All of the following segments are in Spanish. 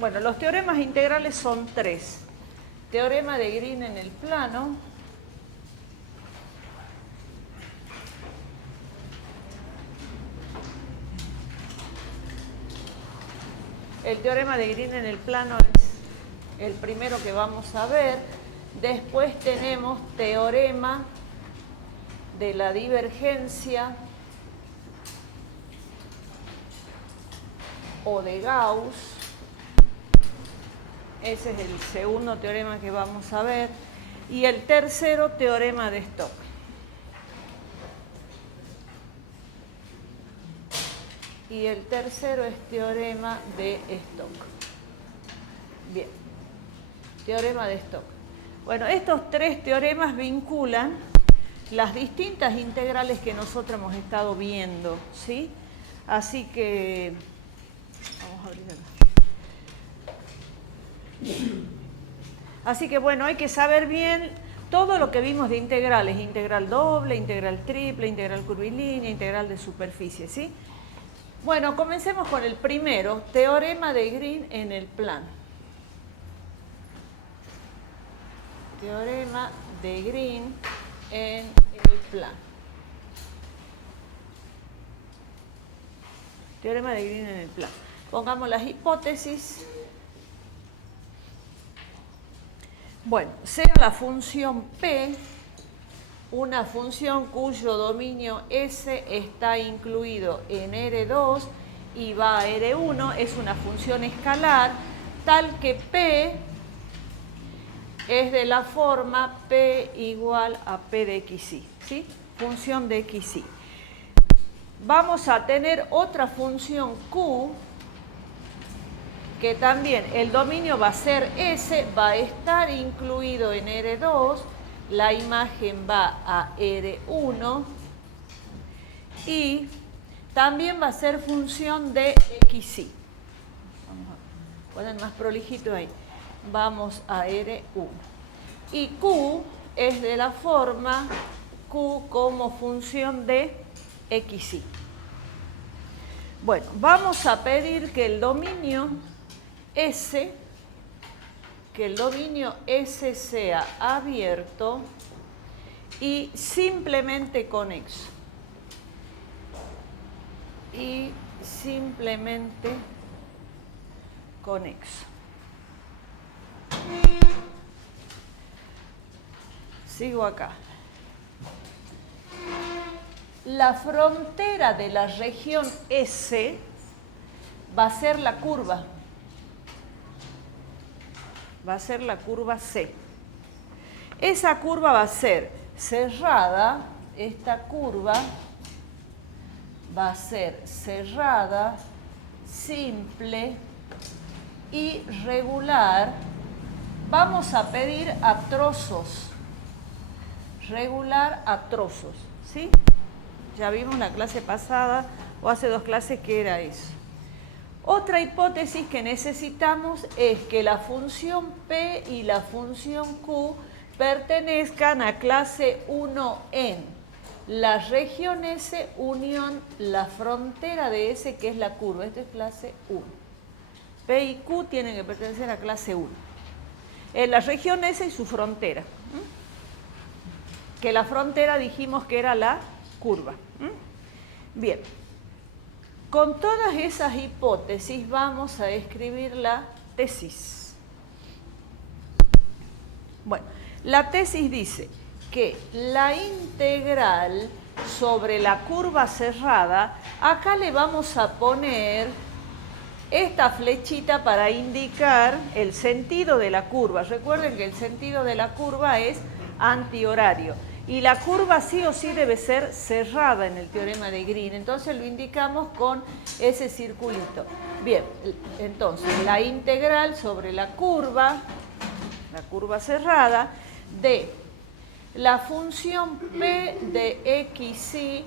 Bueno, los teoremas integrales son tres. Teorema de Green en el plano. El teorema de Green en el plano es el primero que vamos a ver. Después tenemos teorema de la divergencia o de Gauss. Ese es el segundo teorema que vamos a ver. Y el tercero, teorema de Stokes. Y el tercero es teorema de Stokes. Bien, teorema de Stokes. Bueno, estos tres teoremas vinculan las distintas integrales que nosotros hemos estado viendo, ¿sí? Así que, vamos a abrir acá. Así que bueno, hay que saber bien todo lo que vimos de integrales, integral doble, integral triple, integral curvilínea, integral de superficie, ¿sí? Bueno, comencemos con el primero, teorema de Green en el plano. Teorema de Green en el plano. Teorema de Green en el plano. Pongamos las hipótesis. Bueno, sea la función P una función cuyo dominio S está incluido en R2 y va a R1, es una función escalar, tal que P es de la forma P igual a P de XY, ¿sí? Función de XY. Vamos a tener otra función Q, que también el dominio va a ser S, va a estar incluido en R2, la imagen va a R1 y también va a ser función de XY. Vamos a poner más prolijito ahí. Vamos a R1. Y Q es de la forma Q como función de XY. Bueno, vamos a pedir que el dominio S sea abierto y simplemente conexo. Sigo acá. La frontera de la región S va a ser la curva. Va a ser la curva C. Esa curva va a ser cerrada, esta curva va a ser cerrada, simple y regular. Vamos a pedir a trozos, regular a trozos, ¿sí? Ya vimos la clase pasada o hace 2 clases que era eso. Otra hipótesis que necesitamos es que la función P y la función Q pertenezcan a clase 1N. La región S unión la frontera de S, que es la curva. Esto es clase 1. P y Q tienen que pertenecer a clase 1. La región S y su frontera. Que la frontera dijimos que era la curva. Bien. Con todas esas hipótesis vamos a escribir la tesis. Bueno, la tesis dice que la integral sobre la curva cerrada, acá le vamos a poner esta flechita para indicar el sentido de la curva. Recuerden que el sentido de la curva es antihorario. Y la curva sí o sí debe ser cerrada en el teorema de Green. Entonces lo indicamos con ese circulito. Bien, entonces la integral sobre la curva cerrada, de la función P de XY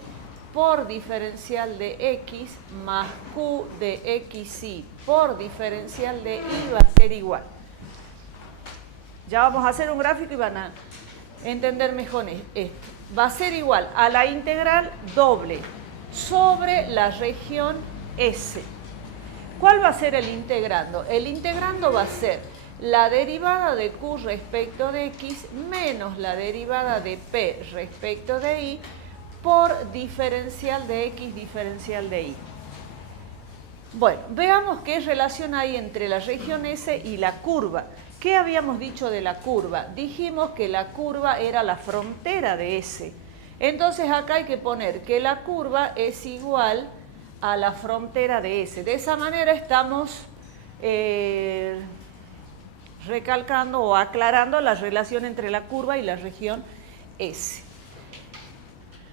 por diferencial de X más Q de XY por diferencial de Y va a ser igual. Ya vamos a hacer un gráfico y van a entender mejor esto. Va a ser igual a la integral doble sobre la región S. ¿Cuál va a ser el integrando? El integrando va a ser la derivada de Q respecto de X menos la derivada de P respecto de Y por diferencial de X diferencial de Y. Bueno, veamos qué relación hay entre la región S y la curva. ¿Qué habíamos dicho de la curva? Dijimos que la curva era la frontera de S. Entonces acá hay que poner que la curva es igual a la frontera de S. De esa manera estamos recalcando o aclarando la relación entre la curva y la región S.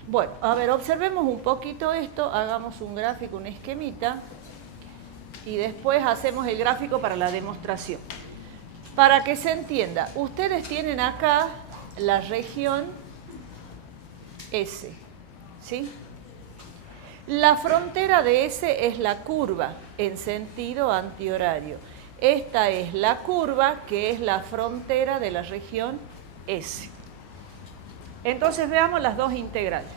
Bueno, a ver, observemos un poquito esto, hagamos un gráfico, un esquemita, y después hacemos el gráfico para la demostración. Para que se entienda, ustedes tienen acá la región S, ¿sí? La frontera de S es la curva en sentido antihorario. Esta es la curva que es la frontera de la región S. Entonces veamos las dos integrales.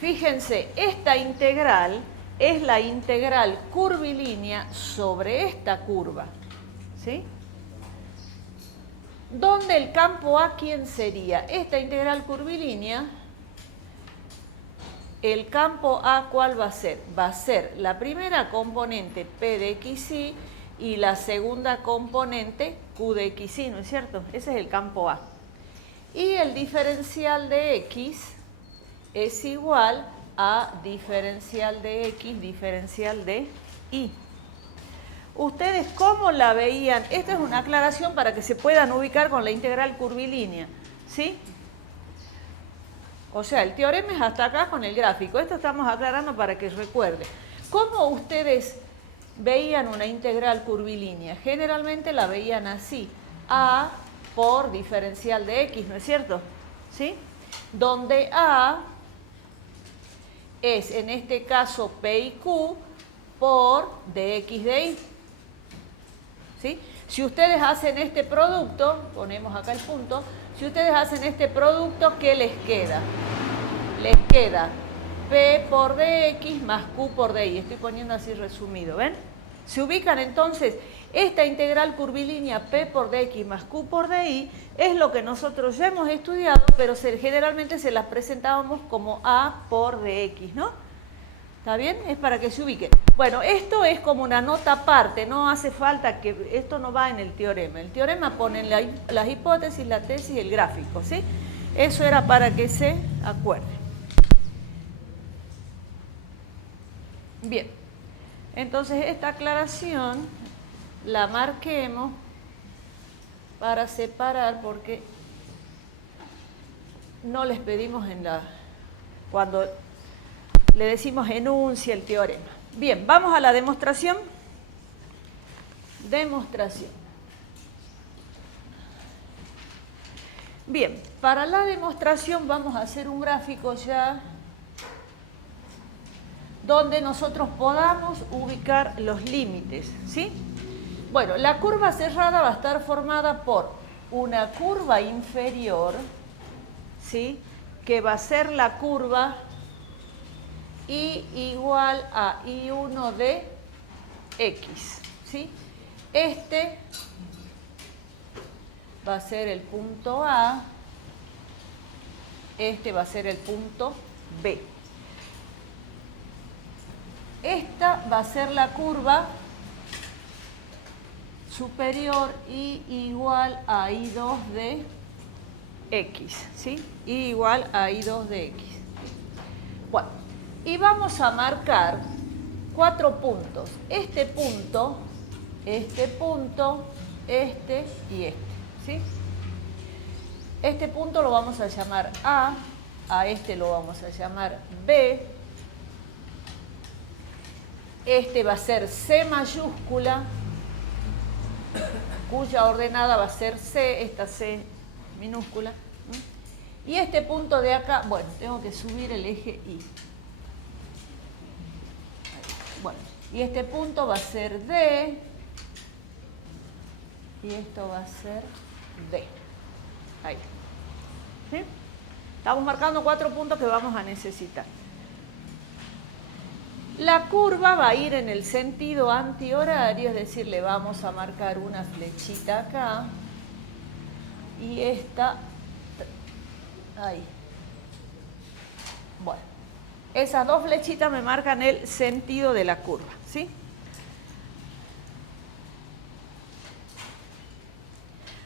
Fíjense, esta integral es la integral curvilínea sobre esta curva, ¿sí? ¿Dónde el campo A quién sería? Esta integral curvilínea, el campo A ¿cuál va a ser? Va a ser la primera componente P de XY y la segunda componente Q de XY, ¿no es cierto? Ese es el campo A. Y el diferencial de X es igual a diferencial de X, diferencial de Y. ¿Ustedes cómo la veían? Esta es una aclaración para que se puedan ubicar con la integral curvilínea, ¿sí? O sea, el teorema es hasta acá con el gráfico. Esto estamos aclarando para que recuerden. ¿Cómo ustedes veían una integral curvilínea? Generalmente la veían así. A por diferencial de X, ¿no es cierto? ¿Sí? Donde A es, en este caso, P y Q por dx de Y. ¿Sí? Si ustedes hacen este producto, ponemos acá el punto, si ustedes hacen este producto, ¿qué les queda? Les queda P por dx más Q por dy. Estoy poniendo así resumido, ¿ven? Se ubican entonces, esta integral curvilínea P por dx más Q por dy es lo que nosotros ya hemos estudiado, pero generalmente se las presentábamos como A por dx, ¿no? ¿Está bien? Es para que se ubiquen. Bueno, esto es como una nota aparte, no hace falta que, esto no va en el teorema. El teorema pone las hipótesis, la tesis y el gráfico, ¿sí? Eso era para que se acuerden. Bien, entonces esta aclaración la marquemos para separar porque no les pedimos cuando le decimos enuncia el teorema. Bien, vamos a la demostración. Demostración. Bien, para la demostración vamos a hacer un gráfico ya donde nosotros podamos ubicar los límites, ¿sí? Bueno, la curva cerrada va a estar formada por una curva inferior, ¿sí? Que va a ser la curva I igual a I1 de X, ¿sí? Este va a ser el punto A, este va a ser el punto B. Esta va a ser la curva superior I igual a I2 de X, ¿sí? I igual a I2 de X. Bueno, y vamos a marcar 4 puntos. Este punto, este y este, ¿sí? Este punto lo vamos a llamar A este lo vamos a llamar B, este va a ser C mayúscula, cuya ordenada va a ser C, esta C minúscula. Y este punto de acá, bueno, tengo que subir el eje Y. Bueno, y este punto va a ser D, y esto va a ser D. Ahí. ¿Sí? Estamos marcando 4 puntos que vamos a necesitar. La curva va a ir en el sentido antihorario, es decir, le vamos a marcar una flechita acá y esta ahí. Bueno, esas dos flechitas me marcan el sentido de la curva, ¿sí?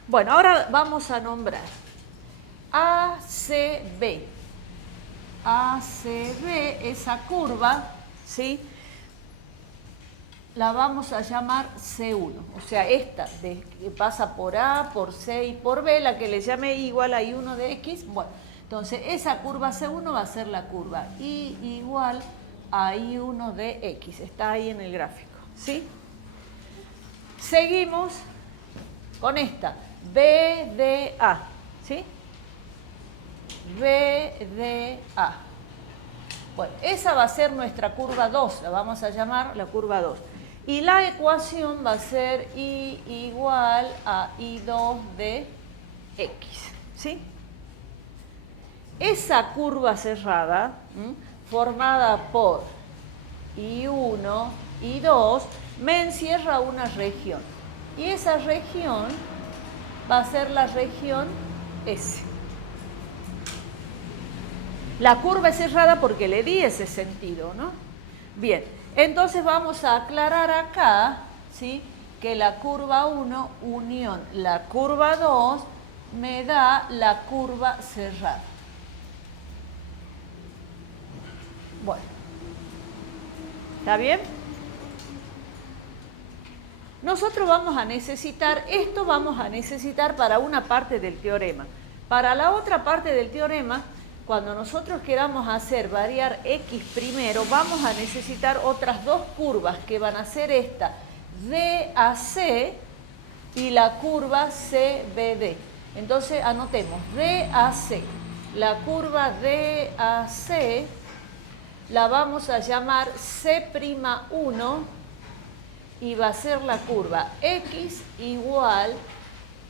Bueno, ahora vamos a nombrar ACB. ACB, esa curva, ¿sí? La vamos a llamar C1. O sea, esta que pasa por A, por C y por B, la que le llame igual a I1 de X. Bueno, entonces esa curva C1 va a ser la curva I igual a I1 de X. Está ahí en el gráfico, ¿sí? Seguimos con esta, BDA, ¿sí? BDA. Bueno, esa va a ser nuestra curva 2, la vamos a llamar la curva 2. Y la ecuación va a ser I igual a I2 de X, ¿sí? Esa curva cerrada, formada por I1, I2, me encierra una región. Y esa región va a ser la región S. La curva es cerrada porque le di ese sentido, ¿no? Bien, entonces vamos a aclarar acá, ¿sí? Que la curva 1 unión la curva 2 me da la curva cerrada. Bueno, ¿está bien? Nosotros vamos a necesitar, esto vamos a necesitar para una parte del teorema. Para la otra parte del teorema, cuando nosotros queramos hacer variar X primero, vamos a necesitar otras dos curvas que van a ser esta DAC y la curva CBD. Entonces anotemos DAC. La curva DAC la vamos a llamar C'1 y va a ser la curva X igual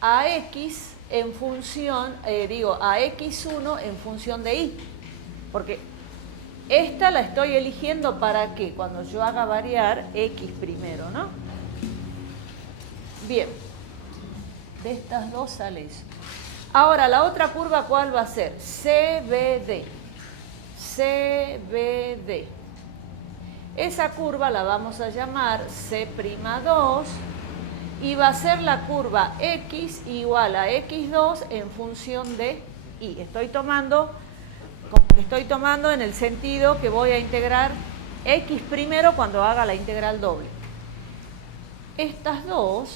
a X en función, a X1 en función de Y. Porque esta la estoy eligiendo para que cuando yo haga variar X primero, ¿no? Bien, de estas dos sale eso. Ahora, la otra curva, ¿cuál va a ser? CBD. CBD. Esa curva la vamos a llamar C'2 y va a ser la curva X igual a X2 en función de Y. Estoy tomando en el sentido que voy a integrar X primero cuando haga la integral doble. Estas dos,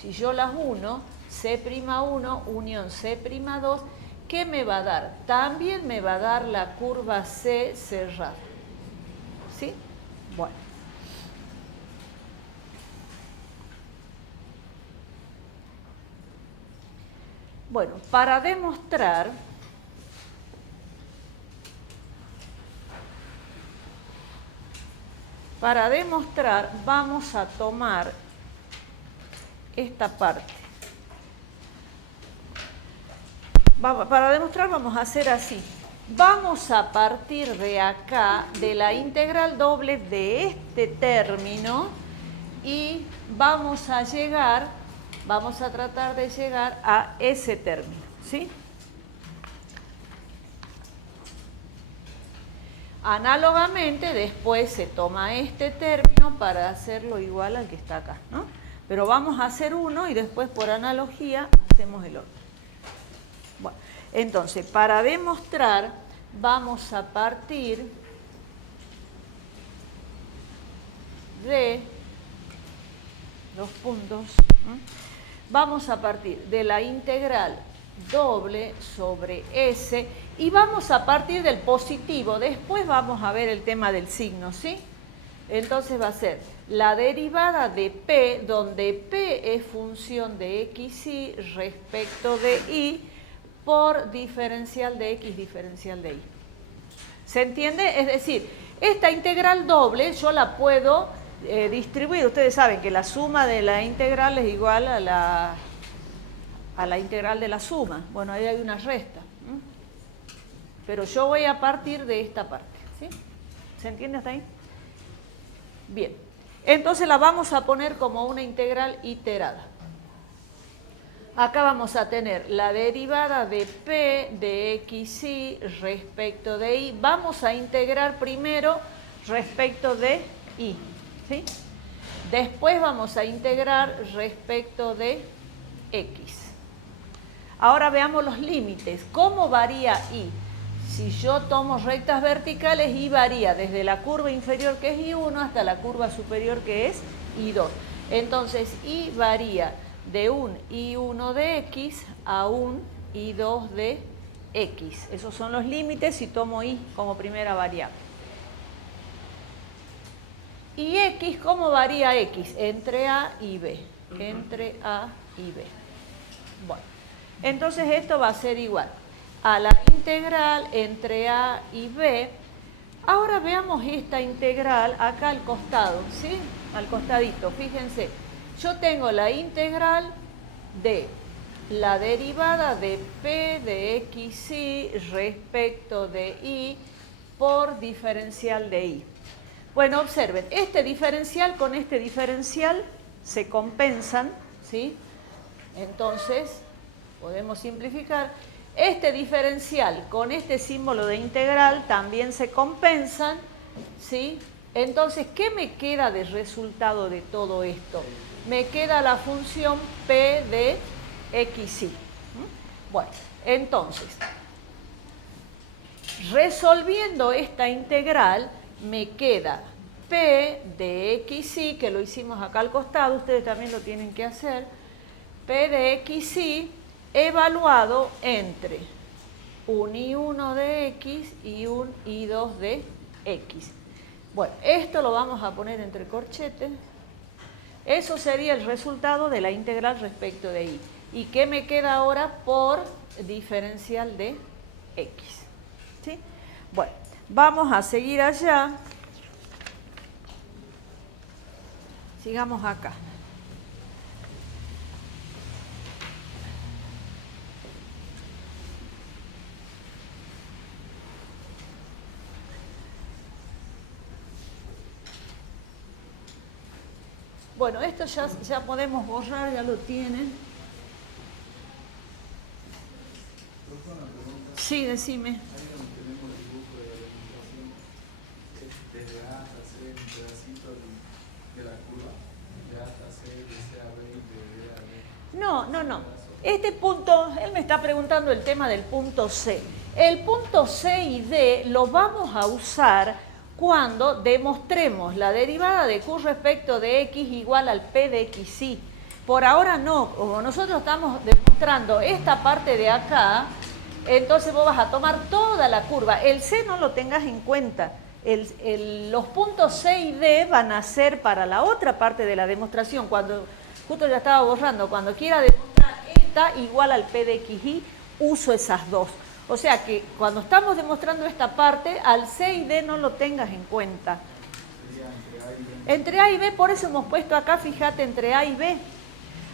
si yo las uno, C'1 unión C'2, ¿qué me va a dar? También me va a dar la curva C cerrada. ¿Sí? Bueno. Bueno, para demostrar vamos a tomar esta parte. Para demostrar vamos a hacer así. Vamos a partir de acá, de la integral doble de este término y vamos a tratar de llegar a ese término, ¿sí? Análogamente, después se toma este término para hacerlo igual al que está acá, ¿no? Pero vamos a hacer uno y después por analogía hacemos el otro. Bueno, entonces, para demostrar, vamos a partir de dos puntos, ¿no? Vamos a partir de la integral doble sobre S y vamos a partir del positivo. Después vamos a ver el tema del signo, ¿sí? Entonces va a ser la derivada de P, donde P es función de XY respecto de Y, por diferencial de X diferencial de Y. ¿Se entiende? Es decir, esta integral doble yo la puedo distribuir. Ustedes saben que la suma de la integral es igual a la integral de la suma. Bueno, ahí hay una resta. Pero yo voy a partir de esta parte, ¿sí? ¿Se entiende hasta ahí? Bien. Entonces la vamos a poner como una integral iterada. Acá vamos a tener la derivada de P de XY respecto de Y. Vamos a integrar primero respecto de Y, ¿sí? Después vamos a integrar respecto de X. Ahora veamos los límites. ¿Cómo varía Y? Si yo tomo rectas verticales, Y varía desde la curva inferior, que es Y1, hasta la curva superior, que es Y2. Entonces, Y varía de un Y1 de X a un Y2 de X. Esos son los límites si tomo Y como primera variable. ¿Y X cómo varía X? Entre A y B. Entre A y B. Bueno, entonces esto va a ser igual a la integral entre A y B. Ahora veamos esta integral acá al costado, ¿sí? Al costadito, fíjense. Yo tengo la integral de la derivada de P de XY respecto de Y por diferencial de Y. Bueno, observen, este diferencial con este diferencial se compensan, ¿sí? Entonces, podemos simplificar. Este diferencial con este símbolo de integral también se compensan, ¿sí? Entonces, ¿qué me queda de resultado de todo esto? Me queda la función P de XY. Bueno, entonces, resolviendo esta integral, me queda P de XY, que lo hicimos acá al costado, ustedes también lo tienen que hacer, P de XY evaluado entre un I1 de X y un I2 de X. Bueno, esto lo vamos a poner entre corchetes. Eso sería el resultado de la integral respecto de Y. ¿Y qué me queda ahora por diferencial de X? ¿Sí? Bueno, vamos a seguir allá. Sigamos acá. Bueno, esto ya podemos borrar, ya lo tienen. Sí, decime. Desde A hasta C, un pedacito de la curva, de A hasta C, de C a B y de B a B. No. Este punto, él me está preguntando el tema del punto C. El punto C y D lo vamos a usar cuando demostremos la derivada de Q respecto de X igual al P de XY. Por ahora no, como nosotros estamos demostrando esta parte de acá, entonces vos vas a tomar toda la curva. El C no lo tengas en cuenta. Los puntos C y D van a ser para la otra parte de la demostración. Cuando, justo ya estaba borrando, cuando quiera demostrar esta igual al P de XY, uso esas dos. O sea que cuando estamos demostrando esta parte, al C y D no lo tengas en cuenta. Entre A y B, por eso hemos puesto acá, fíjate, entre A y B.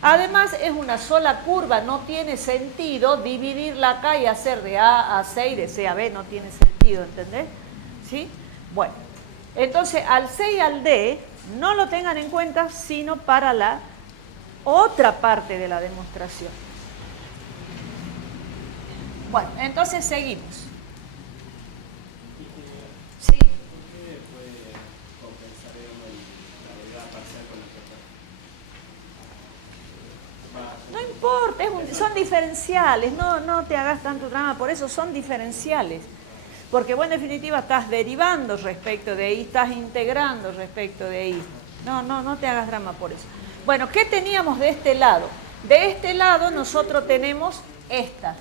Además es una sola curva, no tiene sentido dividirla acá y hacer de A a C y de C a B, no tiene sentido, ¿entendés? ¿Sí? Bueno, entonces al C y al D no lo tengan en cuenta, sino para la otra parte de la demostración. Bueno, entonces seguimos. Sí. ¿Por qué puede compensar la derivada parcial con la total? No importa, son diferenciales, no te hagas tanto drama, por eso son diferenciales. Porque vos en definitiva estás derivando respecto de Y, estás integrando respecto de Y. No te hagas drama por eso. Bueno, ¿qué teníamos de este lado? De este lado nosotros tenemos esta.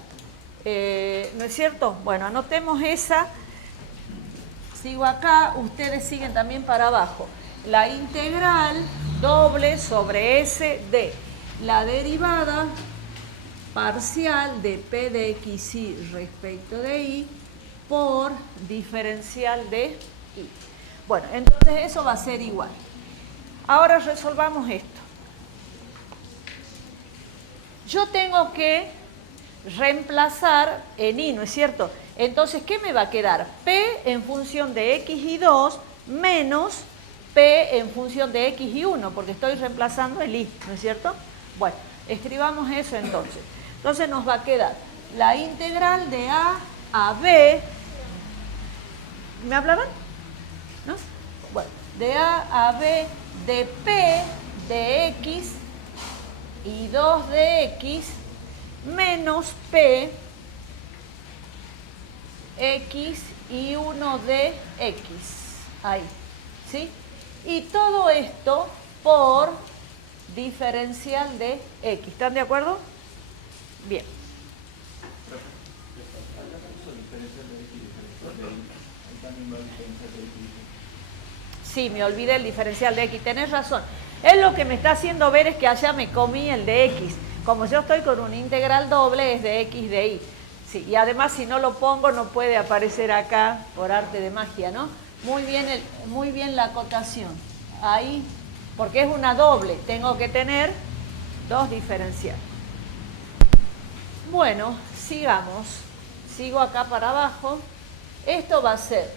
¿No es cierto? Bueno, anotemos esa. Sigo acá, ustedes siguen también para abajo. La integral doble sobre S de la derivada parcial de P de XY respecto de Y por diferencial de Y. Bueno, entonces eso va a ser igual. Ahora resolvamos esto. Yo tengo que reemplazar en Y, ¿no es cierto? Entonces, ¿qué me va a quedar? P en función de x y 2 menos P en función de x y 1, porque estoy reemplazando el y, ¿no es cierto? Bueno, escribamos eso entonces. Entonces nos va a quedar la integral de a b. ¿Me hablaban? ¿No? Bueno, de a b de p de x y 2 de x menos p x y 1 de x. Ahí, ¿sí? Y todo esto por diferencial de x. ¿Están de acuerdo? Bien. Sí, me olvidé el diferencial de x. Tenés razón. Él lo que me está haciendo ver es que allá me comí el de x. Como yo estoy con un integral doble, es de x de y. Sí, y además si no lo pongo no puede aparecer acá por arte de magia, ¿no? Muy bien la acotación. Ahí, porque es una doble, tengo que tener dos diferenciales. Bueno, sigamos. Sigo acá para abajo. Esto va a ser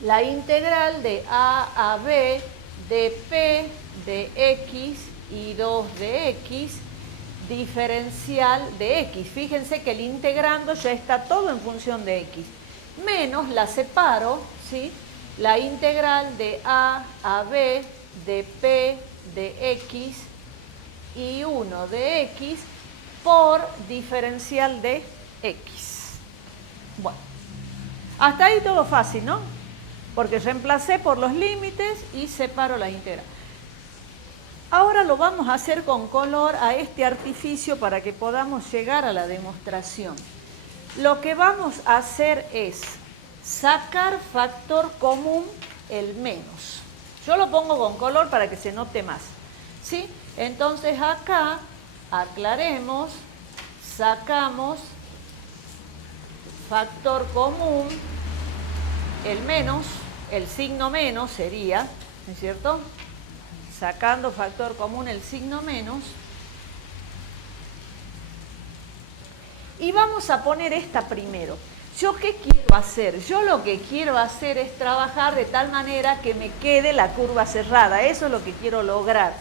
la integral de a b de p de x y 2 de x diferencial de x. Fíjense que el integrando ya está todo en función de x. Menos la separo, ¿sí? La integral de a b de p de x y 1 de x por diferencial de x. Bueno, hasta ahí todo fácil, ¿no? Porque reemplacé por los límites y separo la integral. Ahora lo vamos a hacer con color a este artificio para que podamos llegar a la demostración. Lo que vamos a hacer es sacar factor común el menos. Yo lo pongo con color para que se note más, ¿sí? Entonces acá, aclaremos, sacamos factor común el menos, el signo menos sería, ¿no es cierto? Sacando factor común el signo menos. Y vamos a poner esta primero. ¿Yo qué quiero hacer? Yo lo que quiero hacer es trabajar de tal manera que me quede la curva cerrada. Eso es lo que quiero lograr.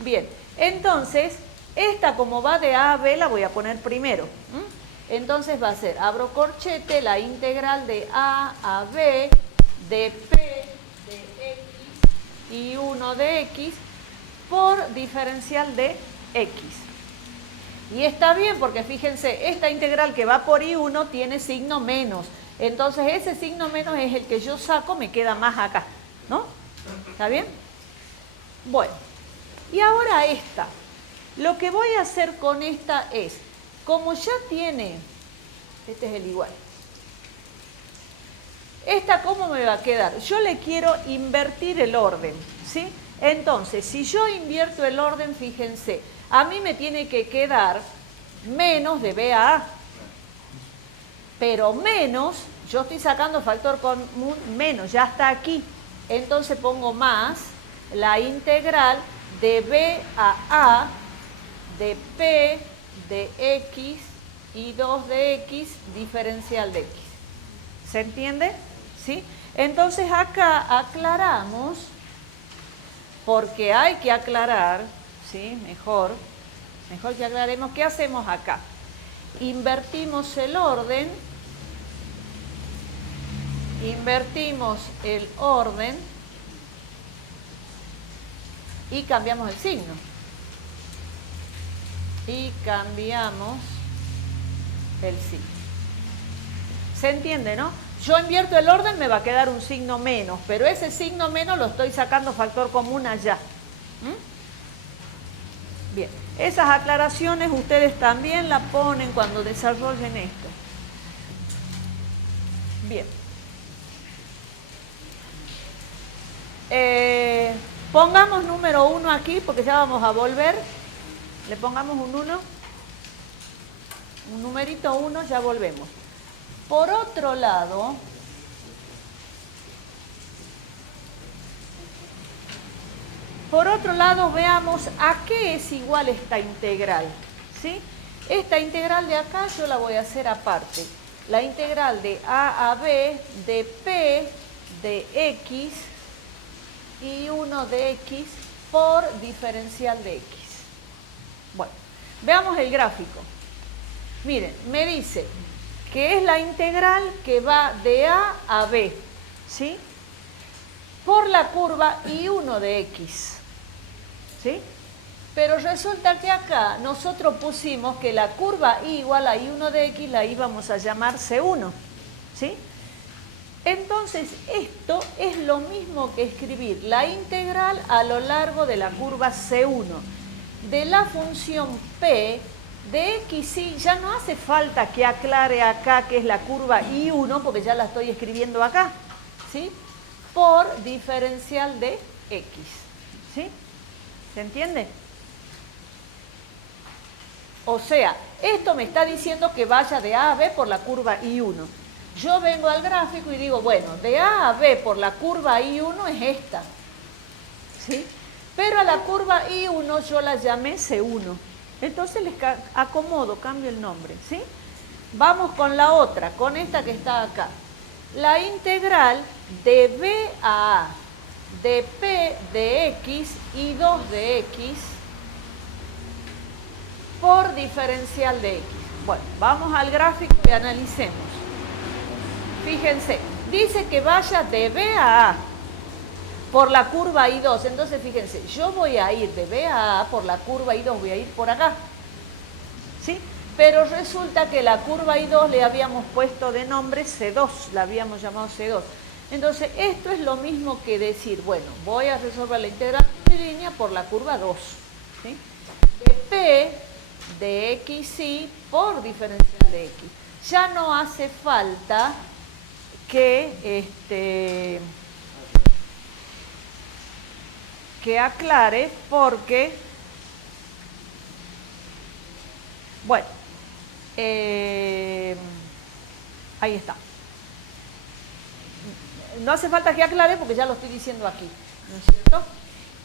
Bien, entonces, esta como va de A a B la voy a poner primero. Entonces va a ser, abro corchete, la integral de A B de P de X y 1 de X por diferencial de X. Y está bien porque fíjense, esta integral que va por I1 tiene signo menos. Entonces ese signo menos es el que yo saco, me queda más acá, ¿no? ¿Está bien? Bueno, y ahora esta. Lo que voy a hacer con esta es, como ya tiene, este es el igual. ¿Esta cómo me va a quedar? Yo le quiero invertir el orden, ¿sí? Entonces, si yo invierto el orden, fíjense, a mí me tiene que quedar menos de B a A. Pero menos, yo estoy sacando factor común menos, ya está aquí. Entonces pongo más la integral de B a A de P de X y 2 de X diferencial de X. ¿Se entiende? ¿Sí? Entonces acá aclaramos, porque hay que aclarar, ¿sí? Mejor que aclaremos. ¿Qué hacemos acá? Invertimos el orden, y cambiamos el signo. ¿Se entiende, no? Yo invierto el orden, me va a quedar un signo menos, pero ese signo menos lo estoy sacando factor común allá. Bien, esas aclaraciones ustedes también la ponen cuando desarrollen esto. Bien. Pongamos número 1 aquí, porque ya vamos a volver. Le pongamos un 1. Un numerito 1, ya volvemos. Por otro lado, veamos a qué es igual esta integral, ¿sí? Esta integral de acá yo la voy a hacer aparte. la integral de a b de p de x y 1 de x por diferencial de x. Bueno, veamos el gráfico. Miren, me dice que es la integral que va de a b, ¿sí? Por la curva y1 de x, ¿sí? Pero resulta que acá nosotros pusimos que la curva y igual a y1 de x la íbamos a llamar c1, ¿sí? Entonces esto es lo mismo que escribir la integral a lo largo de la curva c1 de la función p de x, y ya no hace falta que aclare acá que es la curva y1 porque ya la estoy escribiendo acá, ¿sí? Por diferencial de x, ¿sí? ¿Se entiende? O sea, esto me está diciendo que vaya de a a b por la curva I1. Yo vengo al gráfico y digo, bueno, de a a b por la curva I1 es esta, ¿sí? Pero a la curva I1 yo la llamé C1. Entonces les acomodo, cambio el nombre, ¿sí? Vamos con la otra, con esta que está acá. La integral de b a a de p de x y 2 de x por diferencial de x. Bueno, vamos al gráfico y analicemos. Fíjense, dice que vaya de b a por la curva I2. Entonces, fíjense, yo voy a ir de b a por la curva I2, voy a ir por acá, ¿sí? Pero resulta que la curva I2 le habíamos puesto de nombre C2, la habíamos llamado C2. Entonces, esto es lo mismo que decir, bueno, voy a resolver la integral línea por la curva 2, ¿sí? De P de XY por diferencial de X. Ya no hace falta que aclare porque, bueno, ahí está. No hace falta que aclare porque ya lo estoy diciendo aquí, ¿no es cierto?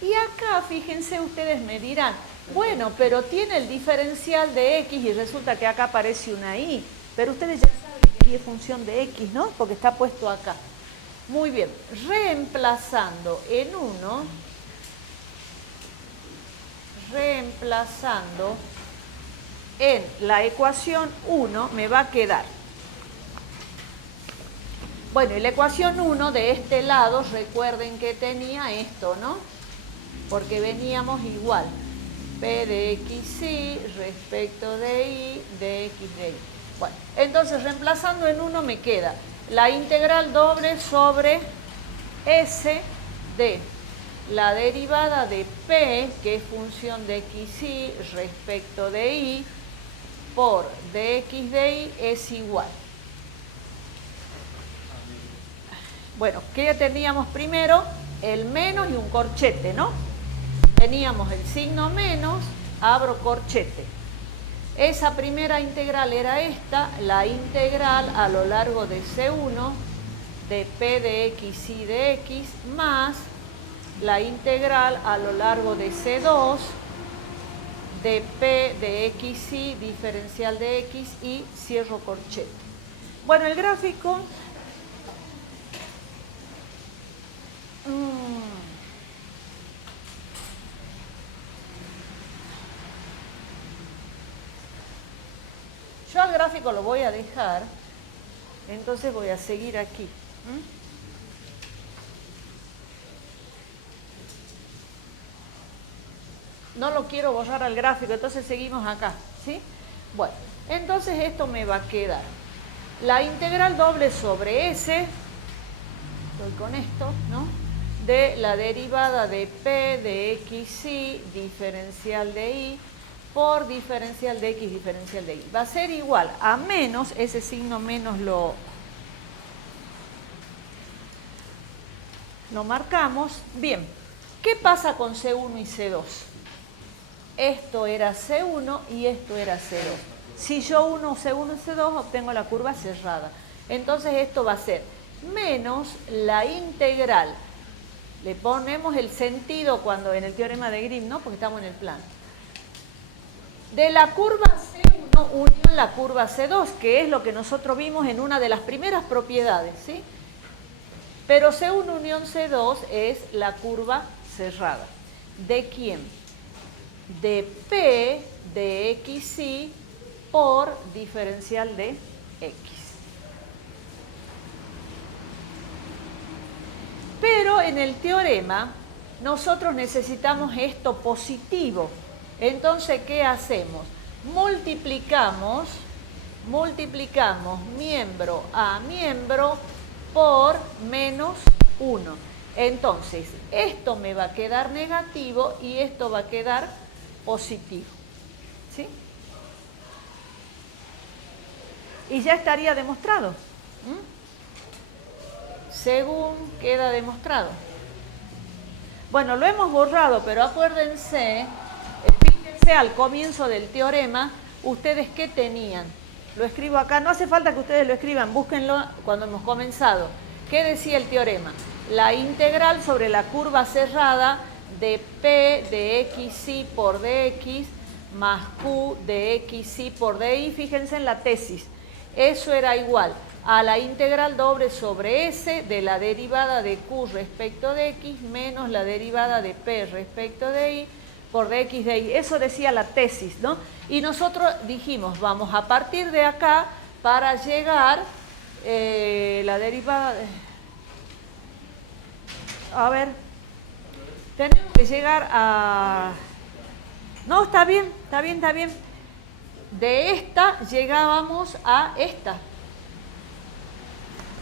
Y acá, fíjense, ustedes me dirán, bueno, pero tiene el diferencial de x y resulta que acá aparece una y, pero ustedes ya saben que y es función de x, ¿no? Porque está puesto acá. Muy bien, reemplazando en 1, reemplazando en la ecuación 1 me va a quedar. Bueno, y la ecuación 1 de este lado, recuerden que tenía esto, ¿no? Porque veníamos igual. P de XY respecto de Y de X de Y. Bueno, entonces reemplazando en 1 me queda la integral doble sobre S de la derivada de P, que es función de XY respecto de Y, por dx de Y es igual. Bueno, ¿qué teníamos primero? El menos y un corchete, ¿no? Teníamos el signo menos, abro corchete. Esa primera integral era esta, la integral a lo largo de C1 de P de X y de X más la integral a lo largo de C2 de P de X y diferencial de X y cierro corchete. Bueno, el gráfico... Yo al gráfico lo voy a dejar, entonces voy a seguir aquí. No lo quiero borrar al gráfico, entonces seguimos acá, ¿sí? Bueno, entonces esto me va a quedar. La integral doble sobre S, estoy con esto, ¿no? De la derivada de P de XY diferencial de Y por diferencial de X diferencial de Y. Va a ser igual a menos, ese signo menos lo marcamos. Bien, ¿qué pasa con C1 y C2? Esto era C1 y esto era C2. Si yo uno C1 y C2 obtengo la curva cerrada. Entonces esto va a ser menos la integral. Le ponemos el sentido cuando en el teorema de Grimm, ¿no? Porque estamos en el plano. De la curva C1 unión la curva C2, que es lo que nosotros vimos en una de las primeras propiedades, ¿sí? Pero C1 unión C2 es la curva cerrada. ¿De quién? De P de XY por diferencial de X. Pero en el teorema nosotros necesitamos esto positivo. Entonces, ¿qué hacemos? Multiplicamos miembro a miembro por menos 1. Entonces, esto me va a quedar negativo y esto va a quedar positivo. ¿Sí? Y ya estaría demostrado. Según queda demostrado. Bueno, lo hemos borrado, pero acuérdense, fíjense al comienzo del teorema, ustedes qué tenían. Lo escribo acá, no hace falta que ustedes lo escriban, búsquenlo cuando hemos comenzado. ¿Qué decía el teorema? La integral sobre la curva cerrada de P de XY por DX más Q de XY por DY, fíjense en la tesis. Eso era igual a la integral doble sobre S de la derivada de Q respecto de X menos la derivada de P respecto de Y por dx de Y. Eso decía la tesis, ¿no? Y nosotros dijimos, vamos a partir de acá para llegar la derivada de... A ver, tenemos que llegar a... No, está bien. De esta llegábamos a esta.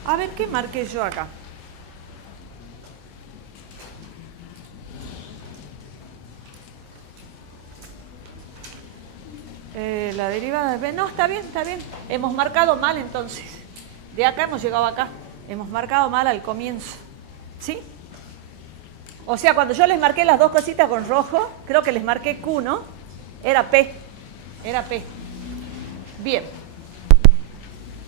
A ver, ¿qué marqué yo acá? La derivada de B. No, está bien. Hemos marcado mal entonces. De acá hemos llegado acá. Hemos marcado mal al comienzo. ¿Sí? O sea, cuando yo les marqué las dos cositas con rojo, creo que les marqué Q, ¿no? Era P. Bien.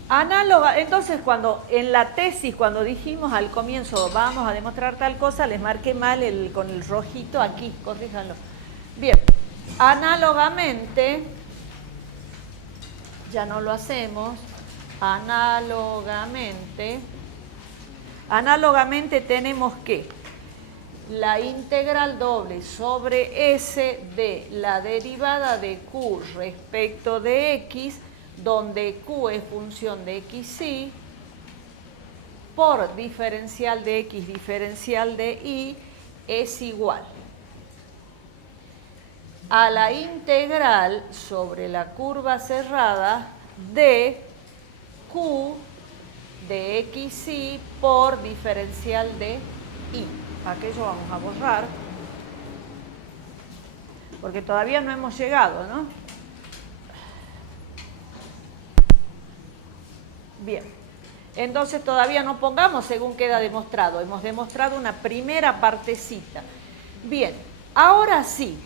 Análoga, entonces cuando en la tesis, cuando dijimos al comienzo vamos a demostrar tal cosa, les marqué mal con el rojito aquí, corríjanlo. Bien, análogamente, ya no lo hacemos, análogamente tenemos que la integral doble sobre S de la derivada de Q respecto de X, donde Q es función de XY, por diferencial de X, diferencial de Y, es igual a la integral sobre la curva cerrada de Q de XY por diferencial de Y. Aquello vamos a borrar, porque todavía no hemos llegado, ¿no? Bien, entonces todavía no pongamos según queda demostrado. Hemos demostrado una primera partecita. Bien, ahora sí,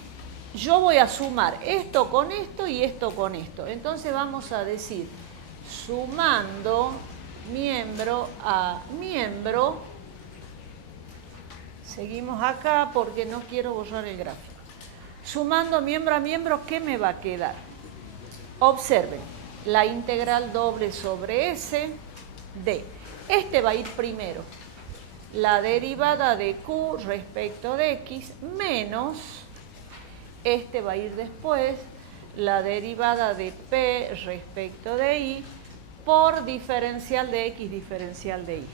yo voy a sumar esto con esto y esto con esto. Entonces vamos a decir, sumando miembro a miembro, seguimos acá porque no quiero borrar el gráfico. Sumando miembro a miembro, ¿qué me va a quedar? Observen, la integral doble sobre S de, este va a ir primero, la derivada de Q respecto de X menos, este va a ir después, la derivada de P respecto de Y por diferencial de X, diferencial de Y.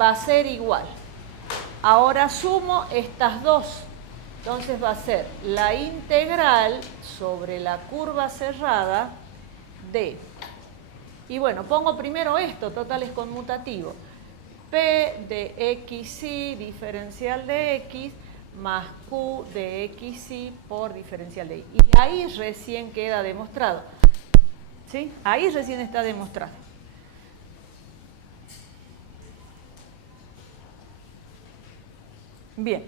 Va a ser igual. Ahora sumo estas dos. Entonces va a ser la integral sobre la curva cerrada de, y bueno, pongo primero esto, total es conmutativo, P de XY diferencial de X más Q de XY por diferencial de Y. Y ahí recién queda demostrado. ¿Sí? Ahí recién está demostrado. Bien.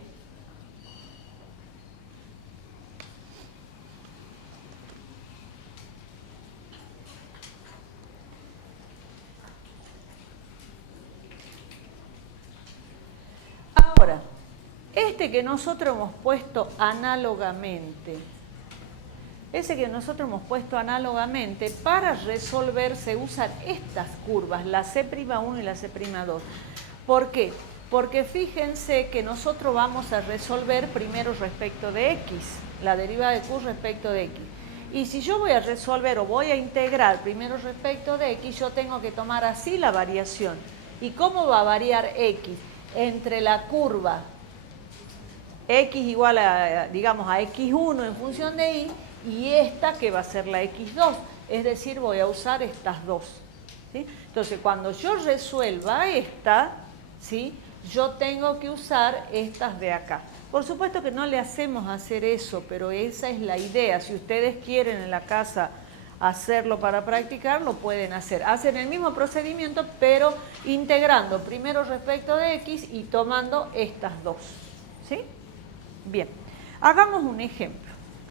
Ahora, este que nosotros hemos puesto análogamente, ese que nosotros hemos puesto análogamente, para resolver se usan estas curvas, la C'1 y la C'2. ¿Por qué? Porque fíjense que nosotros vamos a resolver primero respecto de X, la derivada de Q respecto de X. Y si yo voy a resolver o voy a integrar primero respecto de X, yo tengo que tomar así la variación. ¿Y cómo va a variar X? Entre la curva X igual a, digamos, a X1 en función de Y y esta que va a ser la X2. Es decir, voy a usar estas dos, ¿sí? Entonces, cuando yo resuelva esta, ¿sí?, yo tengo que usar estas de acá. Por supuesto que no le hacemos hacer eso, pero esa es la idea. Si ustedes quieren en la casa hacerlo para practicar, lo pueden hacer. Hacen el mismo procedimiento, pero integrando primero respecto de X y tomando estas dos, ¿sí? Bien, hagamos un ejemplo.